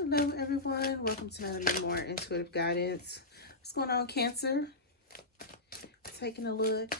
Hello everyone, welcome to MadamMemoir Intuitive Guidance. What's going on, Cancer? Taking a look.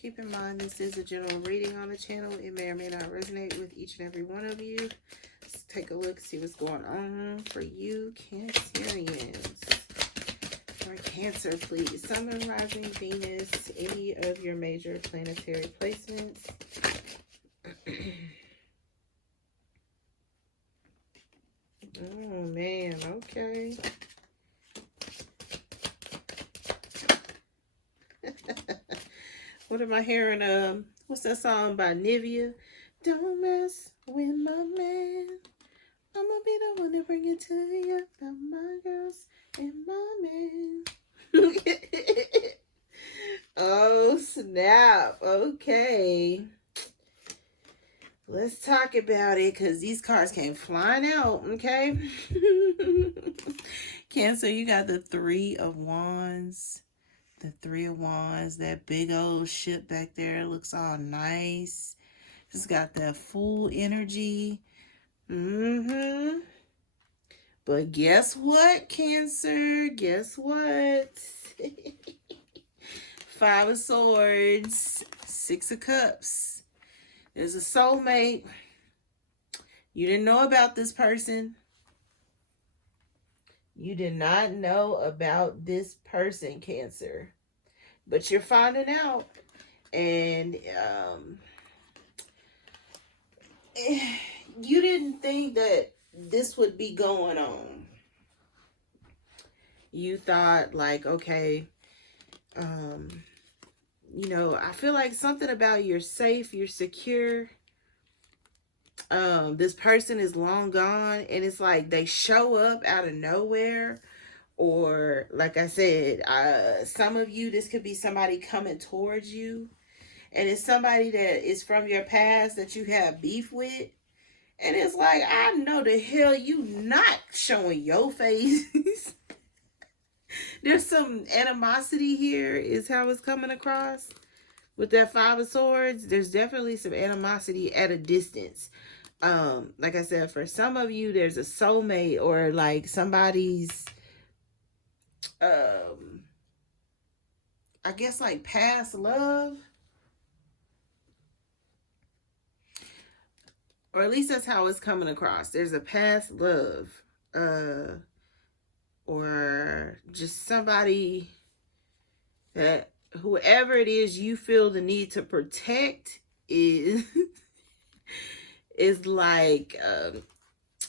Keep in mind this is a general reading on the channel. It may or may not resonate with each and every one of you. Let's take a look, see what's going on for you, Cancerians. For Cancer, please. Sun, Moon, Rising, Venus, any of your major planetary placements. Oh man, okay. What am I hearing? What's that song by Nivea? Don't mess with my man. I'ma be the one to bring it to you. About my girls and my man. Oh snap. Okay. Let's talk about it, because these cards came flying out, okay? Cancer, you got the Three of Wands. The Three of Wands, that big old ship back there looks all nice. It's got that full energy. But guess what, Cancer? Guess what? Five of Swords, Six of Cups. There's a soulmate. You didn't know about this person. You did not know about this person, Cancer. But you're finding out. And you didn't think that this would be going on. You thought like, okay, you know, I feel like something about you're safe, you're secure. This person is long gone, and it's like they show up out of nowhere. Or like I said, some of you, this could be somebody coming towards you, and it's somebody that is from your past that you have beef with. And it's like, I know the hell you not showing your face. There's some animosity here is how it's coming across. With that Five of Swords, there's definitely some animosity at a distance. Like I said, for some of you, there's a soulmate, or like somebody's, I guess like past love. Or at least that's how it's coming across. There's a past love. Or just somebody that whoever it is you feel the need to protect is is like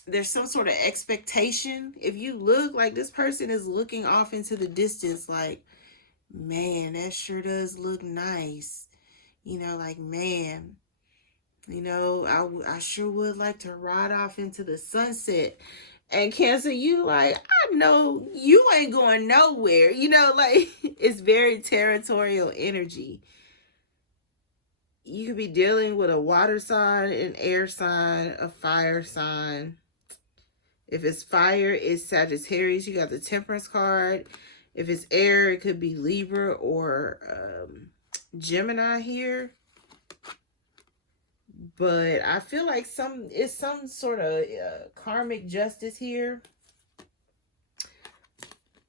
there's some sort of expectation. If you look, like this person is looking off into the distance like, man, that sure does look nice. You know, like, man, you know, I sure would like to ride off into the sunset. And Cancer, you like, I know you ain't going nowhere. You know, like, it's very territorial energy. You could be dealing with a water sign, an air sign, a fire sign. If it's fire, it's Sagittarius. You got the Temperance card. If it's air, it could be Libra or Gemini here. But I feel like it's some sort of karmic justice here.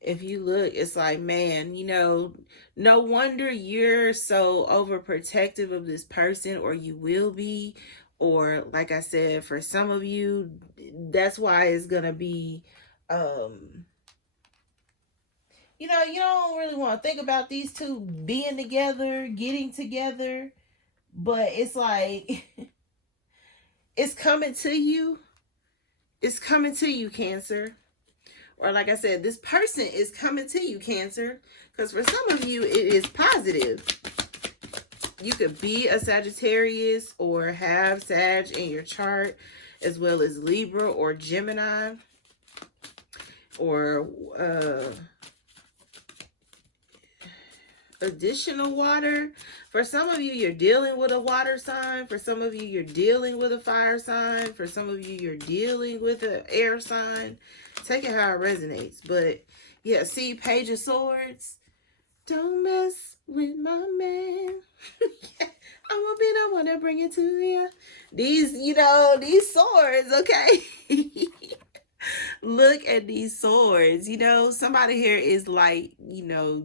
If you look, it's like, man, you know, no wonder you're so overprotective of this person, or you will be. Or like I said, for some of you, that's why it's gonna be you know, you don't really want to think about these two being together, getting together, but it's like it's coming to you. It's coming to you, Cancer. Or like I said, this person is coming to you, Cancer. Because for some of you, it is positive. You could be a Sagittarius or have Sag in your chart, as well as Libra or Gemini. Or additional water. For some of you, you're dealing with a water sign. For some of you, you're dealing with a fire sign. For some of you, you're dealing with an air sign. Take it how it resonates. But yeah, see, Page of Swords. Don't mess with my man. I'ma bit, I want to bring it to you. These, these swords, okay? Look at these swords. Somebody here is like, no,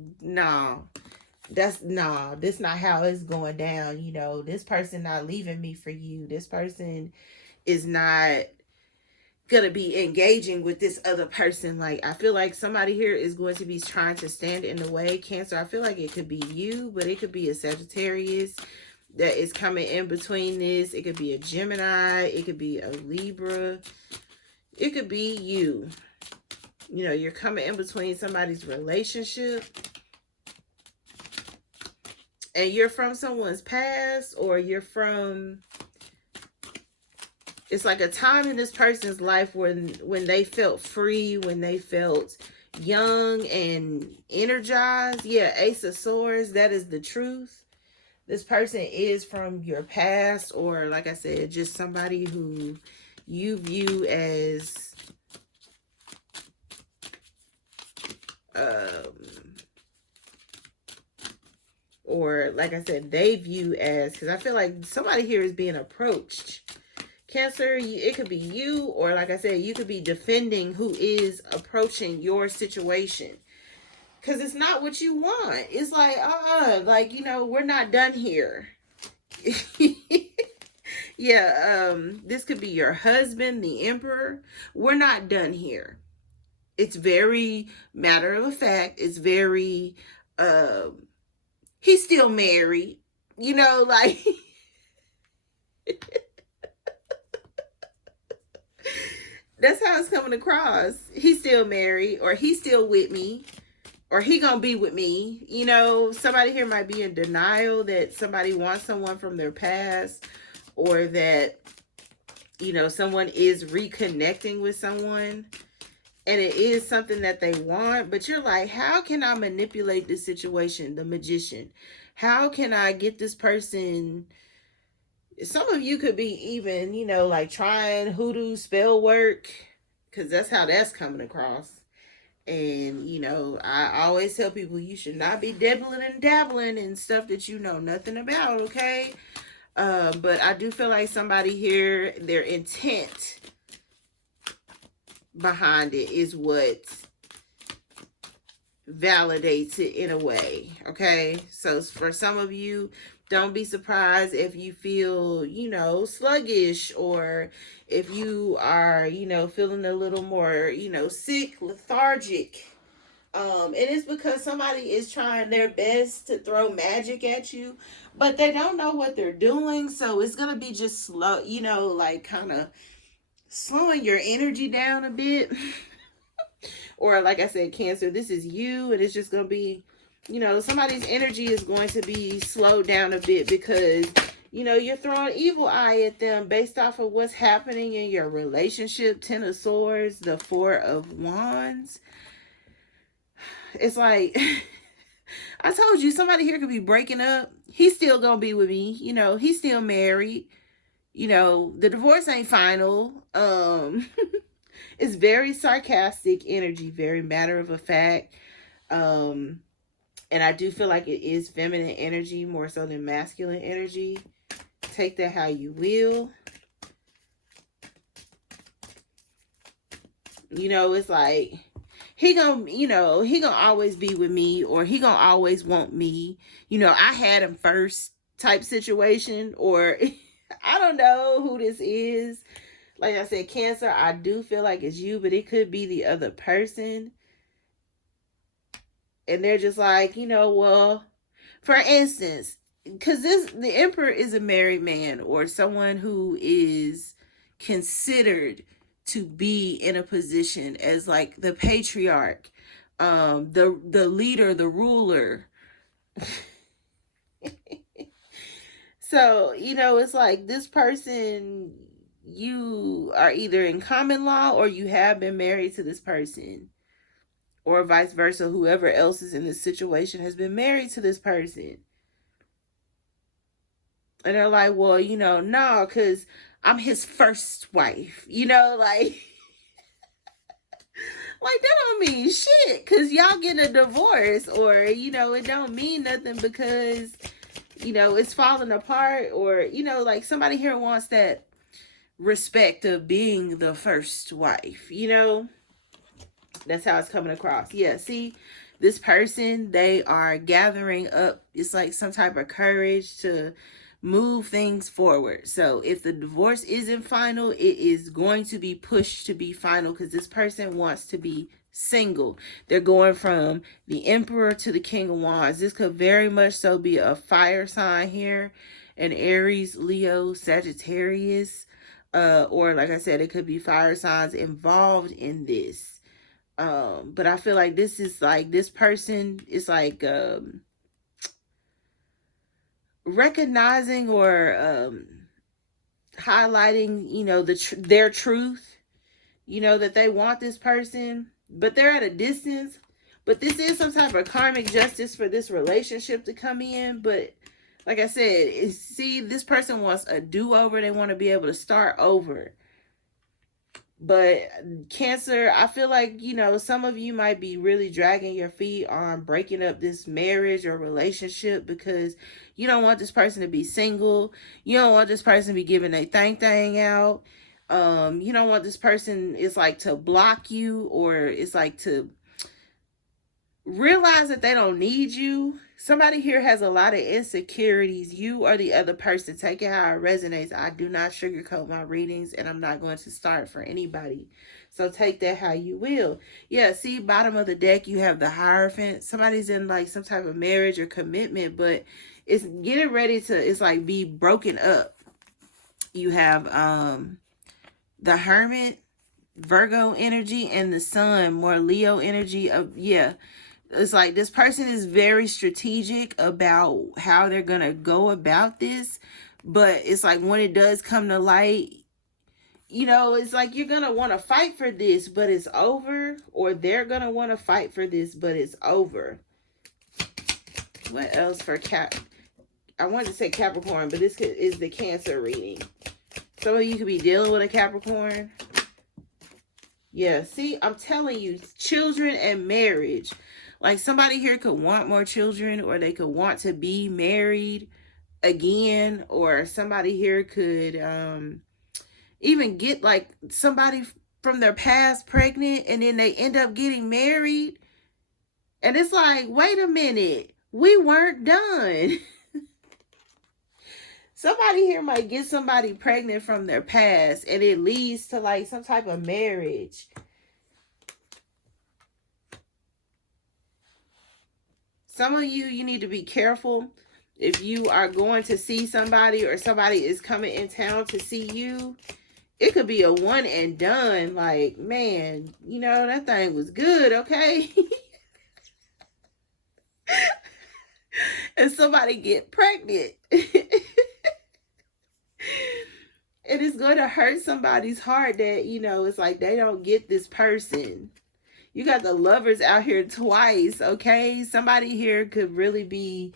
this not how it's going down. This person not leaving me for you. This person is not gonna be engaging with this other person. Like, I feel like somebody here is going to be trying to stand in the way. Cancer, I feel like it could be you, but it could be a Sagittarius that is coming in between this. It could be a Gemini. It could be a Libra. It could be you. You're coming in between somebody's relationship, and you're from someone's past, or you're from, it's like a time in this person's life when they felt free, when they felt young and energized. Yeah, Ace of Swords, that is the truth. This person is from your past, or like I said, just somebody who you view as or like I said, they view as, because I feel like somebody here is being approached. Cancer, it could be you, or like I said, you could be defending who is approaching your situation. Because it's not what you want. It's like, like, we're not done here. Yeah, this could be your husband, the Emperor. We're not done here. It's very matter of fact. It's very, he's still married. Like... That's how it's coming across. He's still married, or he's still with me, or he gonna be with me. Somebody here might be in denial that somebody wants someone from their past, or that, someone is reconnecting with someone, and it is something that they want, but you're like, how can I manipulate this situation? The Magician. How can I get this person... Some of you could be even, like trying hoodoo spell work, because that's how that's coming across. And, I always tell people you should not be dabbling and dabbling in stuff that you know nothing about, okay? But I do feel like somebody here, their intent behind it is what validates it in a way, okay? So for some of you, don't be surprised if you feel, sluggish, or if you are, feeling a little more, sick, lethargic. And it's because somebody is trying their best to throw magic at you, but they don't know what they're doing. So it's going to be just slow, like kind of slowing your energy down a bit. Or like I said, Cancer, this is you, and it's just going to be, somebody's energy is going to be slowed down a bit because, you're throwing evil eye at them based off of what's happening in your relationship. Ten of Swords, the Four of Wands. It's like, I told you, somebody here could be breaking up. He's still going to be with me. He's still married. The divorce ain't final. It's very sarcastic energy, very matter of fact. And I do feel like it is feminine energy more so than masculine energy. Take that how you will. It's like he gonna always be with me, or he gonna always want me. I had him first type situation, or I don't know who this is. Like I said, Cancer, I do feel like it's you, but it could be the other person. And they're just like, well, for instance, because the Emperor is a married man, or someone who is considered to be in a position as like the patriarch, the leader, the ruler. So, it's like this person, you are either in common law or you have been married to this person. Or vice versa, whoever else is in this situation has been married to this person. And they're like, well, no, because I'm his first wife. Like that don't mean shit, because y'all getting a divorce. Or, it don't mean nothing because, you know, it's falling apart, or, you know, like somebody here wants that respect of being the first wife, you know. That's how it's coming across. Yeah, see, this person, they are gathering up, it's like some type of courage to move things forward. So if the divorce isn't final, it is going to be pushed to be final, because this person wants to be single. They're going from the Emperor to the King of Wands. This could very much so be a fire sign here, an Aries, Leo, Sagittarius, or like I said, it could be fire signs involved in this. But I feel like this is like, this person is like recognizing or highlighting, you know, their truth, you know, that they want this person, but they're at a distance. But this is some type of karmic justice for this relationship to come in. But like I said, see, this person wants a do-over. They want to be able to start over. But Cancer, I feel like, you know, some of you might be really dragging your feet on breaking up this marriage or relationship, because you don't want this person to be single. You don't want this person to be giving a thing out. You don't want this person, it's like, to block you, or it's like to realize that they don't need you. Somebody here has a lot of insecurities. You or the other person. Take it how it resonates. I do not sugarcoat my readings, and I'm not going to start for anybody. So take that how you will. Yeah, see, bottom of the deck, you have the Hierophant. Somebody's in like some type of marriage or commitment, but it's getting ready to, it's like, be broken up. You have the Hermit, Virgo energy, and the Sun, more Leo energy of, yeah. It's like this person is very strategic about how they're going to go about this. But it's like when it does come to light, you know, it's like you're going to want to fight for this, but it's over. Or they're going to want to fight for this, but it's over. What else for I wanted to say Capricorn, but this is the Cancer reading. Some of you could be dealing with a Capricorn. Yeah, see, I'm telling you, children and marriage. Like somebody here could want more children, or they could want to be married again, or somebody here could even get like somebody from their past pregnant, and then they end up getting married. And it's like, wait a minute, we weren't done. Somebody here might get somebody pregnant from their past, and it leads to like some type of marriage. Some of you, you need to be careful if you are going to see somebody, or somebody is coming in town to see you. It could be a one and done. Like, man, you know, that thing was good, okay? And somebody get pregnant. It is going to hurt somebody's heart that, you know, it's like they don't get this person. You got the Lovers out here twice, okay? Somebody here could really be,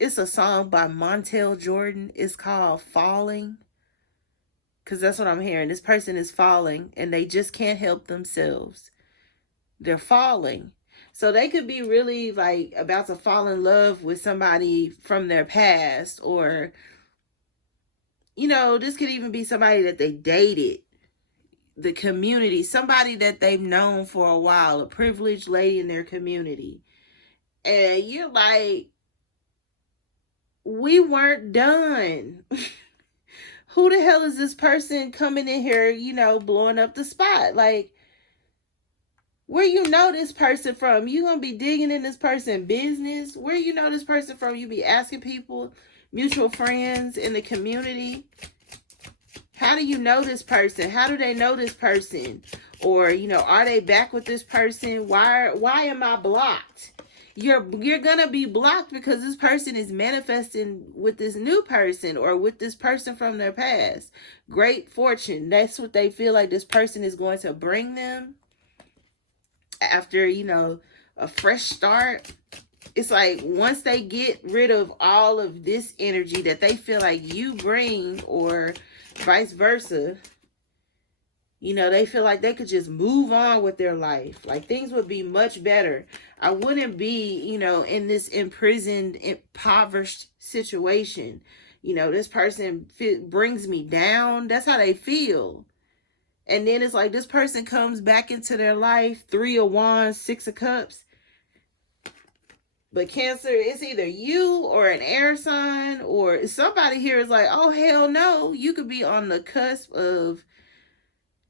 it's a song by Montel Jordan. It's called Falling. Because that's what I'm hearing. This person is falling, and they just can't help themselves. They're falling. So they could be really like about to fall in love with somebody from their past, or, you know, this could even be somebody that they dated, the community, somebody that they've known for a while, a privileged lady in their community. And you're like, we weren't done. Who the hell is this person coming in here, you know, blowing up the spot? Like, where you know this person from? You gonna be digging in this person's business? Where you know this person from? You be asking people, mutual friends in the community. How do you know this person? How do they know this person? Or, you know, are they back with this person? Why am I blocked? You're gonna be blocked because this person is manifesting with this new person, or with this person from their past. Great fortune. That's what they feel like this person is going to bring them. After, you know, a fresh start. It's like once they get rid of all of this energy that they feel like you bring, or vice versa, You know, they feel like they could just move on with their life. Like things would be much better. I wouldn't be, in this imprisoned, impoverished situation. This person brings me down. That's how they feel. And then it's like this person comes back into their life, 3 of Wands, 6 of Cups. But Cancer, it's either you or an air sign, or somebody here is like, oh, hell no. You could be on the cusp of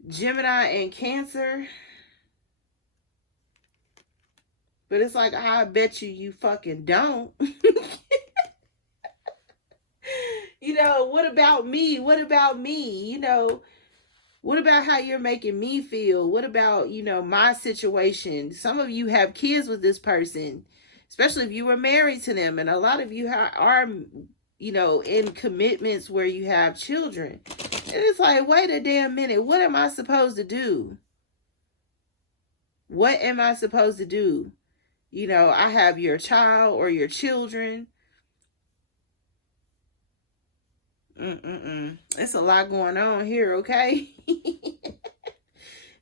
Gemini and Cancer. But it's like, I bet you fucking don't. What about me? What about me? What about how you're making me feel? What about, my situation? Some of you have kids with this person, especially if you were married to them. And a lot of you are, in commitments where you have children. And it's like, wait a damn minute. What am I supposed to do? What am I supposed to do? I have your child or your children. It's a lot going on here, okay?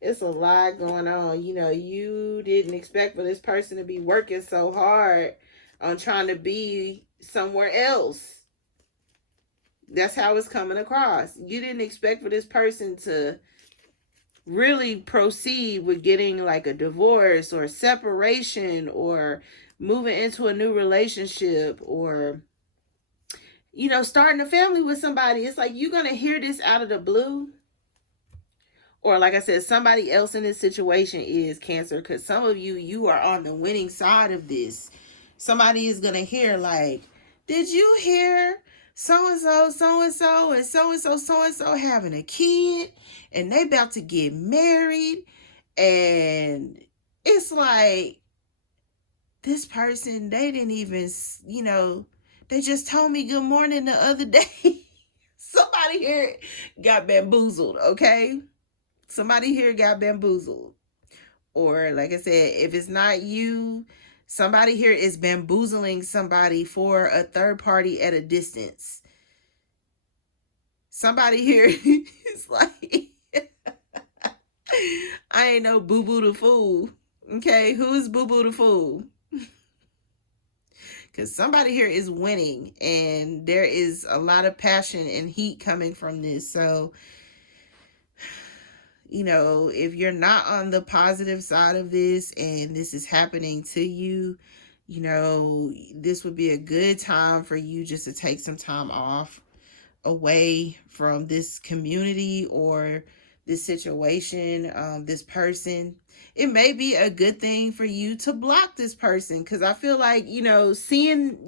It's a lot going on. You didn't expect for this person to be working so hard on trying to be somewhere else. That's how it's coming across. You didn't expect for this person to really proceed with getting like a divorce or separation or moving into a new relationship or starting a family with somebody. It's like you're going to hear this out of the blue. Or like I said, somebody else in this situation is Cancer, because some of you are on the winning side of this. Somebody is going to hear like, did you hear so-and-so, so-and-so, and so-and-so, so-and-so having a kid and they about to get married? And it's like, this person, they didn't even, they just told me good morning the other day. Somebody here got bamboozled, okay? Somebody here got bamboozled. Or like I said, if it's not you, somebody here is bamboozling somebody for a third party at a distance. Somebody here is like, I ain't no boo-boo the fool. Okay, who is boo-boo the fool? Because somebody here is winning and there is a lot of passion and heat coming from this. So, if you're not on the positive side of this and this is happening to you, this would be a good time for you just to take some time off away from this community or this situation, this person. It may be a good thing for you to block this person, because I feel like, seeing,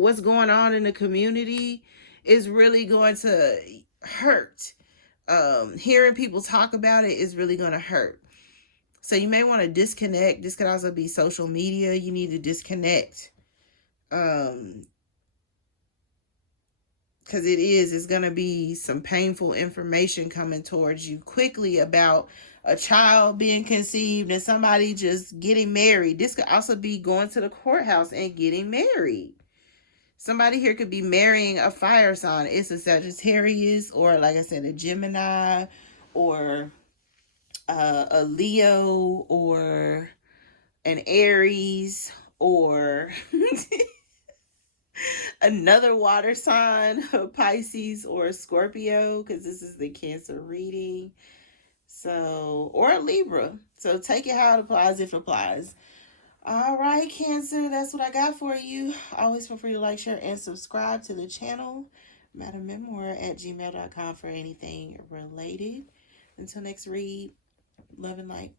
what's going on in the community is really going to hurt. Hearing people talk about it is really going to hurt. So you may want to disconnect. This could also be social media. You need to disconnect. Because it's going to be some painful information coming towards you quickly about a child being conceived and somebody just getting married. This could also be going to the courthouse and getting married. Somebody here could be marrying a fire sign. It's a Sagittarius, or like I said, a Gemini, or a Leo, or an Aries, or another water sign, a Pisces or a Scorpio, because this is the Cancer reading. So, or a Libra. So take it how it applies, if it applies. All right, Cancer, that's what I got for you. Always feel free to like, share, and subscribe to the channel. MadamMemoir@gmail.com for anything related. Until next read, love and light.